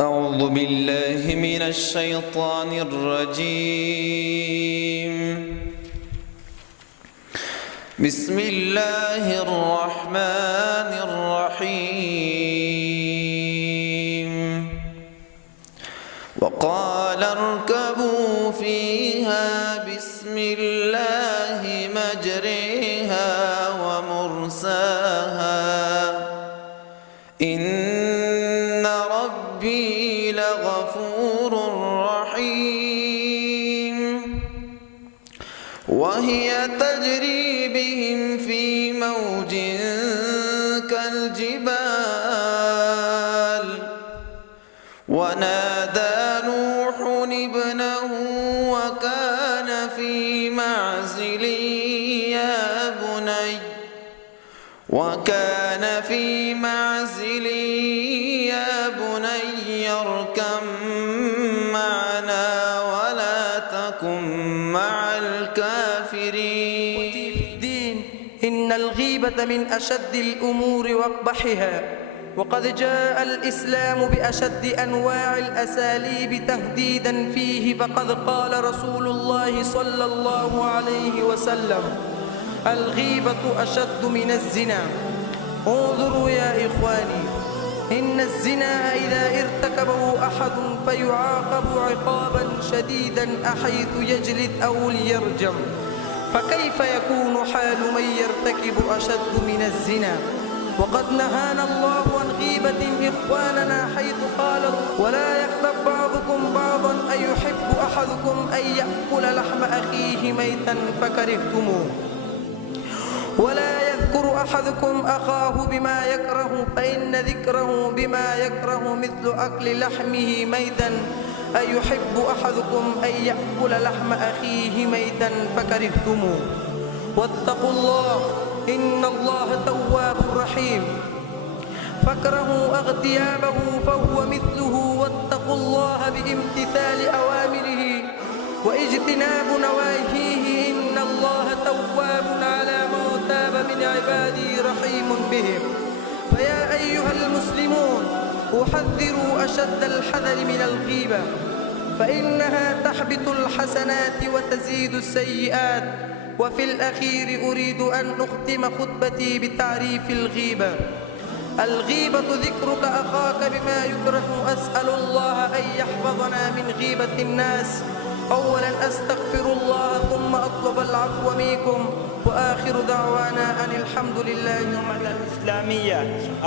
أعوذ بالله من الشيطان الرجيم. بسم الله الرحمن الرحيم. وقال اركبوا فيها بسم الله مجريها ومرساها إن ربي لغفور رحيم. وهي تجري بهم في موج كالجبال ونادى نوح ابنه وكان في معزل يا بني اركب معنا ولا تكن مع الكافرين. في الدين إن الغيبة من أشد الأمور وأقبحها، وقد جاء الإسلام بأشد أنواع الأساليب تهديدا فيه، فقد قال رسول الله صلى الله عليه وسلم: الغيبة أشد من الزنا. انظروا يا إخواني، إن الزنا إذا ارتكبه أحد فيعاقب عقابا شديدا أحيث يجلد أو ليرجم، فكيف يكون حال من يرتكب أشد من الزنا؟ وقد نهانا الله عن غيبة إخواننا حيث قال: ولا يغتب بعضكم بعضا أيحب أحدكم أن يأكل لحم أخيه ميتا فكرهتموه، ولا يذكر أحدكم أخاه بما يكره، فإن ذكره بما يكره مثل أكل لحمه ميتا أيحب أحدكم أن يأكل لحم أخيه ميتا فكرهتموه. واتقوا الله إن الله تواب رحيم. فاكرهوا اغتيابه فهو مثله، واتقوا الله بامتثال أوامره واجتناب نواهيه، إن الله تواب على من تاب من عباده رحيم بهم. فيا أيها المسلمون، أحذروا أشد الحذر من الغيبة، فإنها تحبط الحسنات وتزيد السيئات. وفي الأخير أريد أن أختم خطبتي بتعريف الغيبة. الغيبة ذكرك أخاك بما يكره. أسأل الله أن يحفظنا من غيبة الناس. أولا أستغفر الله ثم أطلب العفو منكم، وآخر دعوانا أن الحمد لله. الإسلامية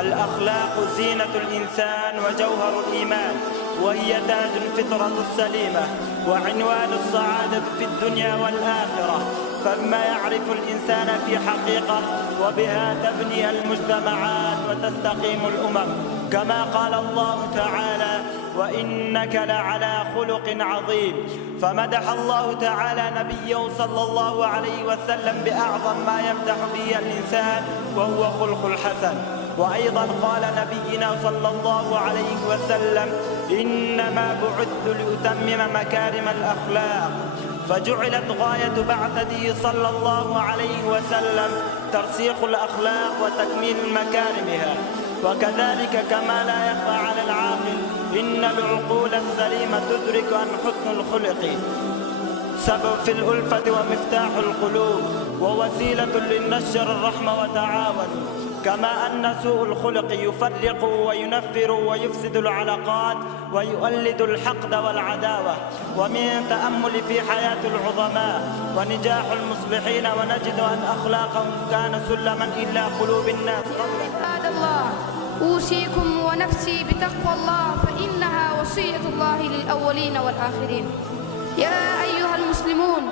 الأخلاق زينة الإنسان وجوهر الإيمان، وهي تاج الفطرة السليمة وعنوان السعادة في الدنيا والآخرة، فبما يعرف الإنسان في حقيقة وبها تبني المجتمعات وتستقيم الأمم، كما قال الله تعالى: وإنك لعلى خلق عظيم. فمدح الله تعالى نبيه صلى الله عليه وسلم بأعظم ما يمدح به الإنسان، وهو خلق الحسن. وأيضا قال نبينا صلى الله عليه وسلم: إنما بعثت لأتمم مكارم الأخلاق. فجعلت غاية بعثته صلى الله عليه وسلم ترسيخ الأخلاق وتكميل مكارمها. وكذلك كما لا يخفى على العاقل إن العقول السليمة تدرك أن حسن الخلق سبب في الألفة ومفتاح القلوب ووسيلة للنشر الرحمة وتعاون، كما أن سوء الخلق يفرق وينفر ويفسد العلاقات ويؤلد الحقد والعداوة. ومن تأمل في حياة العظماء ونجاح المصلحين ونجد أن أخلاقهم كان سلما إلى قلوب الناس. عباد الله، أوصيكم ونفسي بتقوى الله، فإنها وصية الله للأولين والآخرين. يا أيها المسلمون،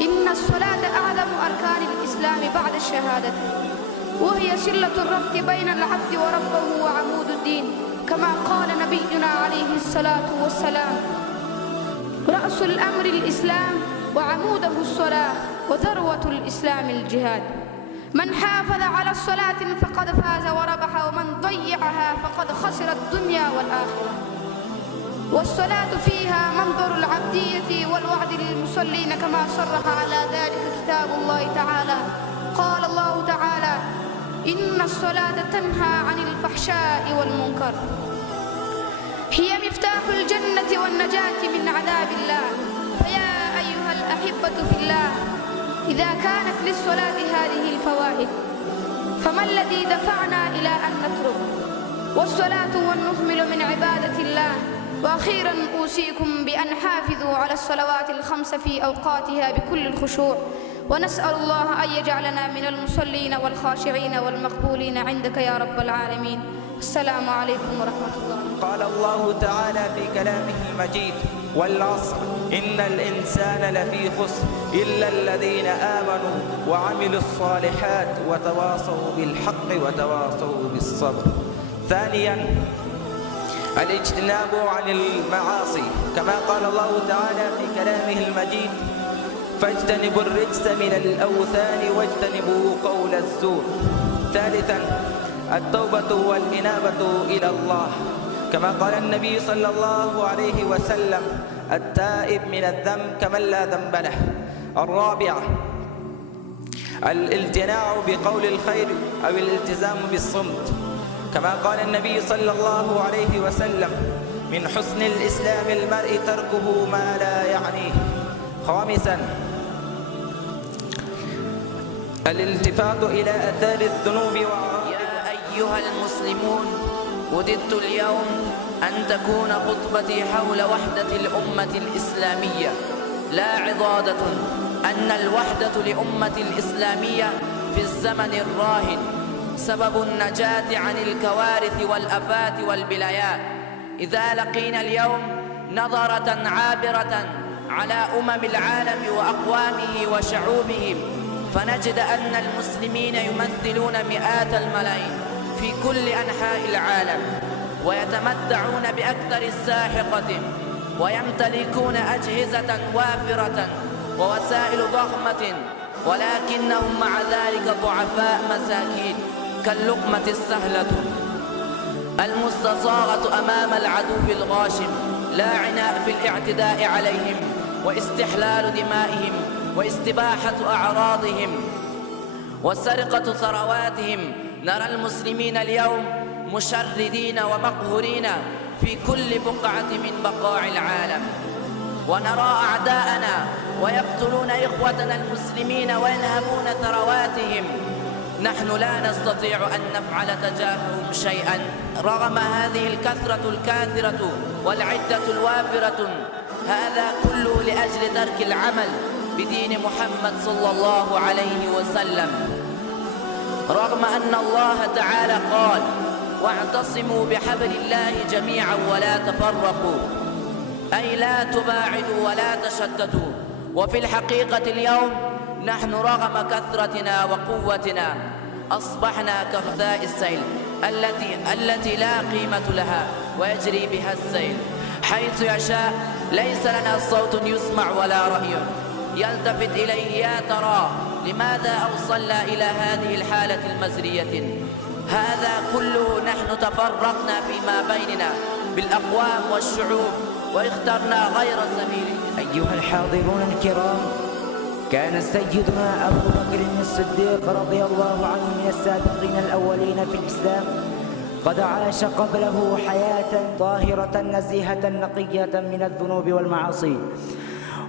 إن الصلاة أعظم أركان الإسلام بعد الشهادة، وهي صلة الربط بين العبد وربه وعمود الدين، كما قال نبينا عليه الصلاة والسلام: رأس الأمر الإسلام وعموده الصلاة، وذروة الإسلام الجهاد. من حافظ على الصلاة فقد فاز وربح، ومن ضيعها فقد خسر الدنيا والآخرة. والصلاة فيها منظر العبدية والوعد للمصلين، كما صرح على ذلك كتاب الله تعالى. قال الله تعالى: إن الصلاة تنهى عن الفحشاء والمنكر. هي والغنيمة والنجاة من عذاب الله. فيا أيها الأحبة في الله، إذا كانت للصلاة هذه الفوائد فما الذي دفعنا إلى أن نترك؟ والصلاة والنهمل من عبادة الله. وأخيرا أوصيكم بأن حافظوا على الصلوات الخمس في أوقاتها بكل الخشوع، ونسأل الله أن يجعلنا من المصلين والخاشعين والمقبولين عندك يا رب العالمين. السلام عليكم ورحمة الله. قال الله تعالى في كلامه المجيد: والعصر إن الإنسان لفي خسر إلا الذين آمنوا وعملوا الصالحات وتواصوا بالحق وتواصوا بالصبر. ثانيا، الاجتناب عن المعاصي، كما قال الله تعالى في كلامه المجيد: فاجتنبوا الرجس من الأوثان واجتنبوا قول الزور. ثالثا، التوبة والإنابة إلى الله، كما قال النبي صلى الله عليه وسلم: التائب من الذنب كمن لا ذنب له. الرابعة، الامتناع بقول الخير أو الالتزام بالصمت، كما قال النبي صلى الله عليه وسلم: من حسن الإسلام المرء تركه ما لا يعنيه. خامسا، الالتفات إلى آثار الذنوب يا أيها المسلمون، وددت اليوم أن تكون خطبتي حول وحدة الأمة الإسلامية، لا عضادة، أن الوحدة لأمة الإسلامية في الزمن الراهن سبب النجاة عن الكوارث والآفات والبلايات. إذا لقينا اليوم نظرة عابرة على العالم وأقوامه وشعوبهم، فنجد أن المسلمين يمثلون مئات الملايين في كل أنحاء العالم، ويتمتعون بأكثر الساحقة، ويمتلكون أجهزة وافرة ووسائل ضخمة، ولكنهم مع ذلك ضعفاء مساكين كاللقمة السهلة المستصاغة أمام العدو الغاشم، لا عناء في الاعتداء عليهم واستحلال دمائهم واستباحة أعراضهم وسرقة ثرواتهم. نرى المسلمين اليوم مشردين ومقهورين في كل بقعة من بقاع العالم، ونرى أعداءنا ويقتلون إخوتنا المسلمين وينهبون ثرواتهم. نحن لا نستطيع أن نفعل تجاههم شيئا رغم هذه الكثرة الكاثرة والعدة الوافرة. هذا كله لأجل ترك العمل بدين محمد صلى الله عليه وسلم، رغم أن الله تعالى قال: واعتصموا بحبل الله جميعا ولا تفرقوا، أي لا تباعدوا ولا تشتتوا. وفي الحقيقة اليوم نحن رغم كثرتنا وقوتنا أصبحنا كغثاء السيل التي لا قيمة لها ويجري بها السيل حيث يشاء. ليس لنا صوت يسمع ولا رأي يلتفت إليه يا ترى لماذا أوصلنا إلى هذه الحالة المزرية. هذا كله نحن تفرقنا فيما بيننا بالأقوام والشعوب واخترنا غير سبيل الإسلام. أيها الحاضرون الكرام، كان سيدنا أبو بكر الصديق رضي الله عنه من السابقين الأولين في الإسلام، قد عاش قبله حياة طاهرة نزيهة نقية من الذنوب والمعاصي،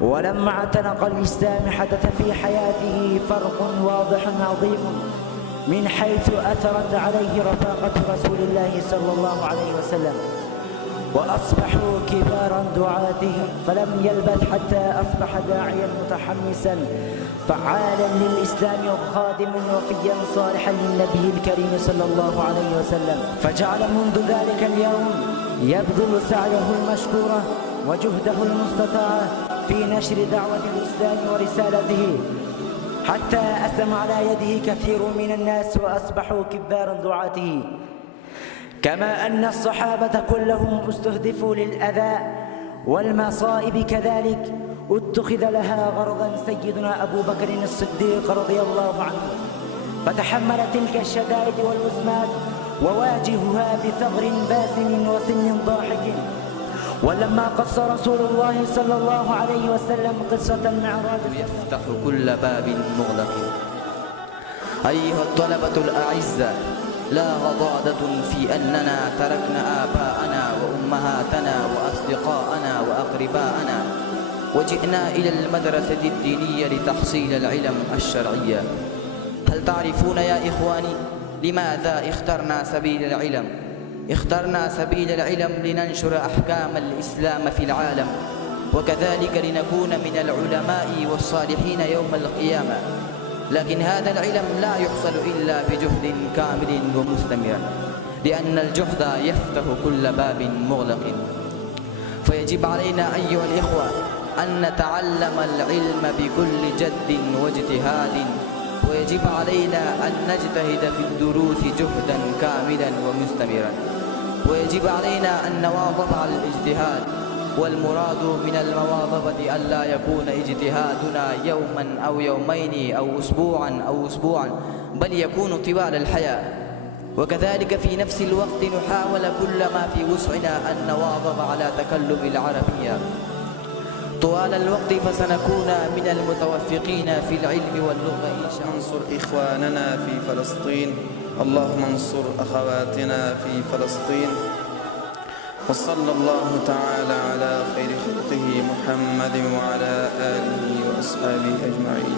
ولما اعتنق الإسلام حدث في حياته فرق واضح عظيم من حيث أثرت عليه رفاقة رسول الله صلى الله عليه وسلم، وأصبحوا كبارا دعاته، فلم يلبث حتى أصبح داعيا متحمسا فعالا للإسلام وخادما وفيا صالحا للنبي الكريم صلى الله عليه وسلم، فجعل منذ ذلك اليوم يبذل سعيه المشكورة وجهده المستطاع في نشر دعوة الإسلام ورسالته، حتى أسلم على يده كثير من الناس وأصبحوا كبارا دعاته. كما أن الصحابة كلهم استهدفوا للأذى والمصائب، كذلك اتخذ لها غرضا سيدنا أبو بكر الصديق رضي الله عنه، فتحمل تلك الشدائد والأزمات وواجهها بثغر باسم وسن ضاحك. ولما قص رسول الله صلى الله عليه وسلم قصة المعراج يفتح كل باب مغلق. أيها الطلبة الأعزة، لا غضاضة في أننا تركنا آباءنا أمهاتنا وأصدقاءنا وأقرباءنا، وجئنا إلى المدرسة الدينية لتحصيل العلم الشرعية. هل تعرفون يا إخواني لماذا اخترنا سبيل العلم؟ اخترنا سبيل العلم لننشر أحكام الإسلام في العالم، وكذلك لنكون من العلماء والصالحين يوم القيامة. لكن هذا العلم لا يحصل إلا بجهد كامل ومستمر، لأن الجهد يفتح كل باب مغلق. فيجب علينا أيها الإخوة أن نتعلم العلم بكل جد واجتهاد، ويجب علينا أن نجتهد في الدروس جهدا كاملا ومستمرا، ويجب علينا أن نواظب على الاجتهاد. والمراد من المواظبة ألا يكون اجتهادنا يوما أو يومين أو أسبوعا، بل يكون طوال الحياة. وكذلك في نفس الوقت نحاول كل ما في وسعنا أن نواظب على تكلم العربية طوال الوقت، فسنكون من المتوفقين في العلم واللغة إن شاء الله. انصر إخواننا في فلسطين، اللهم انصر أخواتنا في فلسطين. وصلى الله تعالى على خير خلقه محمد وعلى آله وأصحابه أجمعين.